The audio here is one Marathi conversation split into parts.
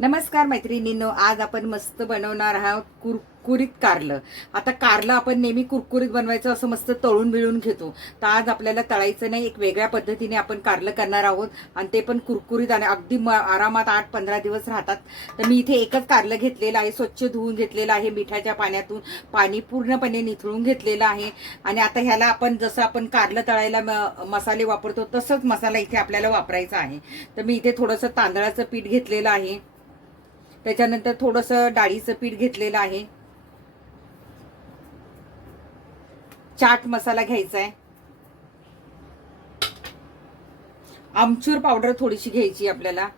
नमस्कार मैत्रिणींनो, आज आपण मस्त बनवणार आहोत कुरकुरीत कारलं. आता कारलं आपण नेहमी कुरकुरीत बनवायचं असं मस्त तळून बिळून घेतो. तर आज आपल्याला तळायचं नाही, एक वेगळ्या पद्धतीने आपण कारलं करणार आहोत आणि ते पण कुरकुरीत आणि अगदी आरामात 8-15 दिवस राहतात. तर मी इथे एकच कारलं घेतलेलं आहे, स्वच्छ धुवून घेतलेलं आहे, मिठाच्या पाण्यातून पाणी पूर्णपणे निथळून घेतलेलं आहे. आणि आता ह्याला आपण जसं आपण कारलं तळायला मसाले वापरतो तसंच मसाला इथे आपल्याला वापरायचा आहे. तर मी इथे थोडंसं तांदळाचं पीठ घेतलेलं आहे, त्याच्यानंतर थोडंसं डाळीचं पीठ घेतलेलं आहे, चाट मसाला घ्यायचा आहे, आमचूर पावडर थोडीशी घ्यायची आपल्याला.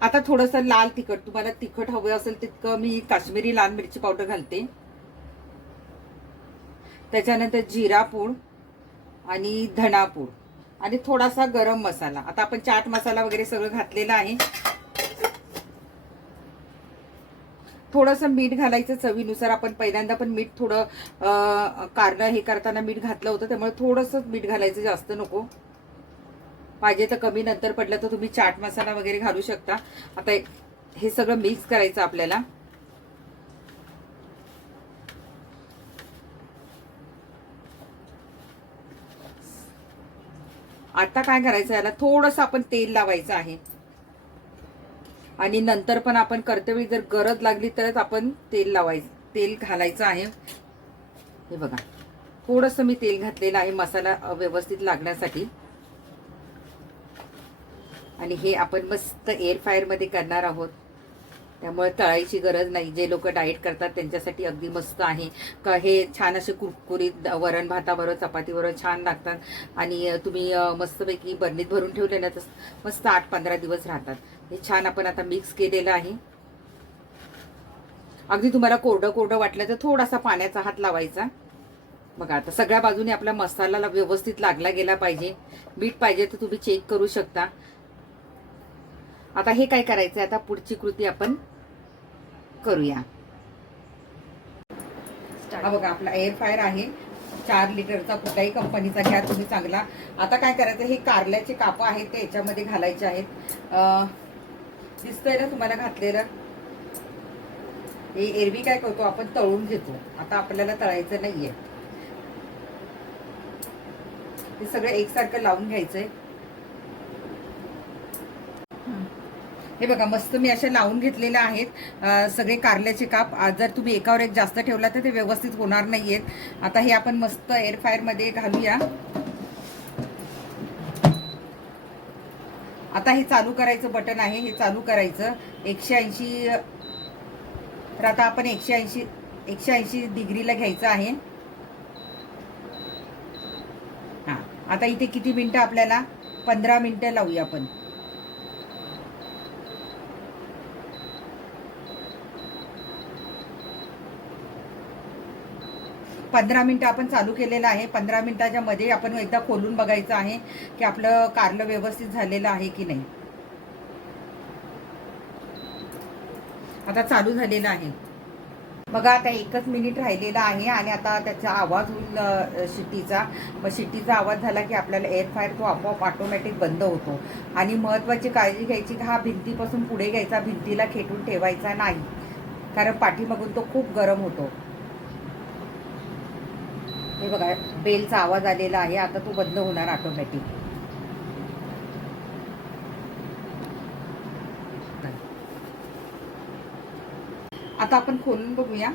आता थोडंसं लाल तिखट, तुम्हाला तिखट हवं असेल तितकं मी काश्मीरी लाल मिरची पावडर घालते. त्याच्यानंतर जिरा पूड आणि धना पूड आणि थोडासा गरम मसाला. आता आपण चाट मसाला वगैरे सगळं घातलेलं आहे. थोडंसं मीठ घालायचं चवीनुसार. आपण पहिल्यांदा पण मीठ थोडं कारलं हे करताना मीठ घातलं होतं, त्यामुळे थोडंसं मीठ घालायचं, जास्त नको. पाहिजे तर कमी नंतर पडलं तर तुम्ही चाट मसाला वगैरे घालू शकता. आता हे सगळं मिक्स करायचं आपल्याला. आता काय करायचं, याला थोडंसं आपण तेल लावायचं आहे आणि नंतर पण आपण करतेवेळी जर गरज लागली तरच आपण तेल घालायचं आहे. हे बघा, थोडंसं मी तेल घातलेलं आहे मसाला व्यवस्थित लागण्यासाठी. आणि हे आपण मस्त एअर फ्रायर मध्ये करणार आहोत, त्यामुळे तळायची गरज नाही. जे लोक डाएट करतात त्यांच्यासाठी अगदी मस्त आहे. हे छान असे कुरकुरीत वरण भाताबरोबर चपातीबरोबर छान लागतात. आणि तुम्ही मस्तपैकी बरणीत भरून ठेवले ना तर मस्त 8-15 दिवस राहतात. हे छान आपण आता मिक्स केलेलं आहे. अगदी तुम्हाला कोरडं कोरडं वाटलं तर थोडासा पाण्याचा हात लावायचा. बघा, आता सगळ्या बाजूने आपला मसाला व्यवस्थित लागला गेला पाहिजे. मीठ पाहिजे तर तुम्ही चेक करू शकता. आता हे काय करायचं, आता पुढची कृती आपण करूया. हा बघा, आपला एअर फ्रायर आहे. 4 लिटरचा, कुठल्याही कंपनीचा घ्या तुम्ही चांगला. आता काय करायचं, हे कारल्याचे कापं आहेत ते याच्यामध्ये घालायचे आहेत. दिसतंय ना तुम्हाला घातलेलं. हे एरवी काय करतो आपण, तळून घेतो. आता आपल्याला तळायचं नाहीये, हे सगळं एकसारखं लावून घ्यायचंय. हे बघा, मस्त मी अशा लावून घेतलेल्या आहेत सगळे कारल्याचे काप. जर तुम्ही एकावर एक जास्त ठेवला तर ते व्यवस्थित होणार नाहीयेत. आता हे आपण मस्त एअर फ्रायर मध्ये घालूया. आता हे चालू करायचं बटन आहे, हे चालू करायचं 180. तर आता आपण 180 डिग्रीला घ्यायचं आहे. हा, आता इथे किती मिनिटं, आपल्याला 15 मिनिटं लावूया आपण. 15 मिनिटं आपण चालू केलेलं आहे. 15 मिनिटाच्या मध्ये आपण एकदा खोलून बघायचं आहे की आपलं कारलं व्यवस्थित झालेलं आहे की नाही. आता चालू झालेलं आहे बघा. आता 1च मिनिट राहिलेला आहे आणि आता त्याचा आवाज होईल शिट्टीचा. मग शिट्टीचा आवाज झाला की आपल्याला एअर फ्रायर तो आपोआप ऑटोमॅटिक बंद होतो. आणि महत्त्वाची काळजी घ्यायची की हा भिंतीपासून पुढे घ्यायचा, भिंतीला खेटून ठेवायचा नाही, कारण पाठीमागून तो खूप गरम होतो. हे बघा, बेलचा आवाज आलेला आहे. आता तो बंद होणार ऑटोमॅटिक. आता आपण खोलून बघूया.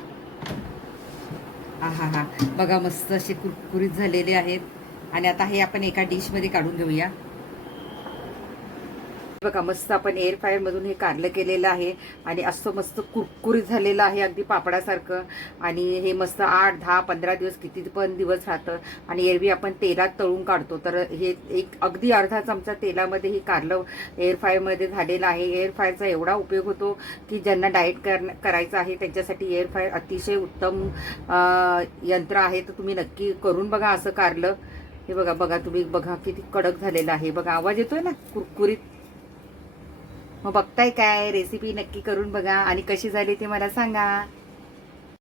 हा, बघा, मस्त असे कुरकुरीत झालेले आहेत. आणि आता हे आपण एका डिश मध्ये काढून घेऊया. बघा, मस्त आपण एअर फ्रायर मधून हे कारलं केलेलं आहे आणि असं मस्त कुरकुरीत झालेलं आहे, अगदी पापडासारखं. आणि हे मस्त 8-10-15 दिवस, किती पण दिवस राहतं. आणि एरवी आपण तेलात तळून काढतो, तर हे अगदी अर्धा चमचा तेलामध्ये हे कारलं एअर फ्रायरमध्ये झालेलं आहे. एअर फ्रायरचा एवढा उपयोग होतो की ज्यांना डाएट करायचं आहे त्यांच्यासाठी एअर फ्रायर अतिशय उत्तम यंत्र आहे. तर तुम्ही नक्की करून बघा असं कारलं. हे बघा तुम्ही बघा किती कडक झालेलं आहे. बघा, आवाज येतोय ना कुरकुरीत. मग बघताय काय, रेसिपी नक्की करून बघा आणि कशी झाली ते मला सांगा.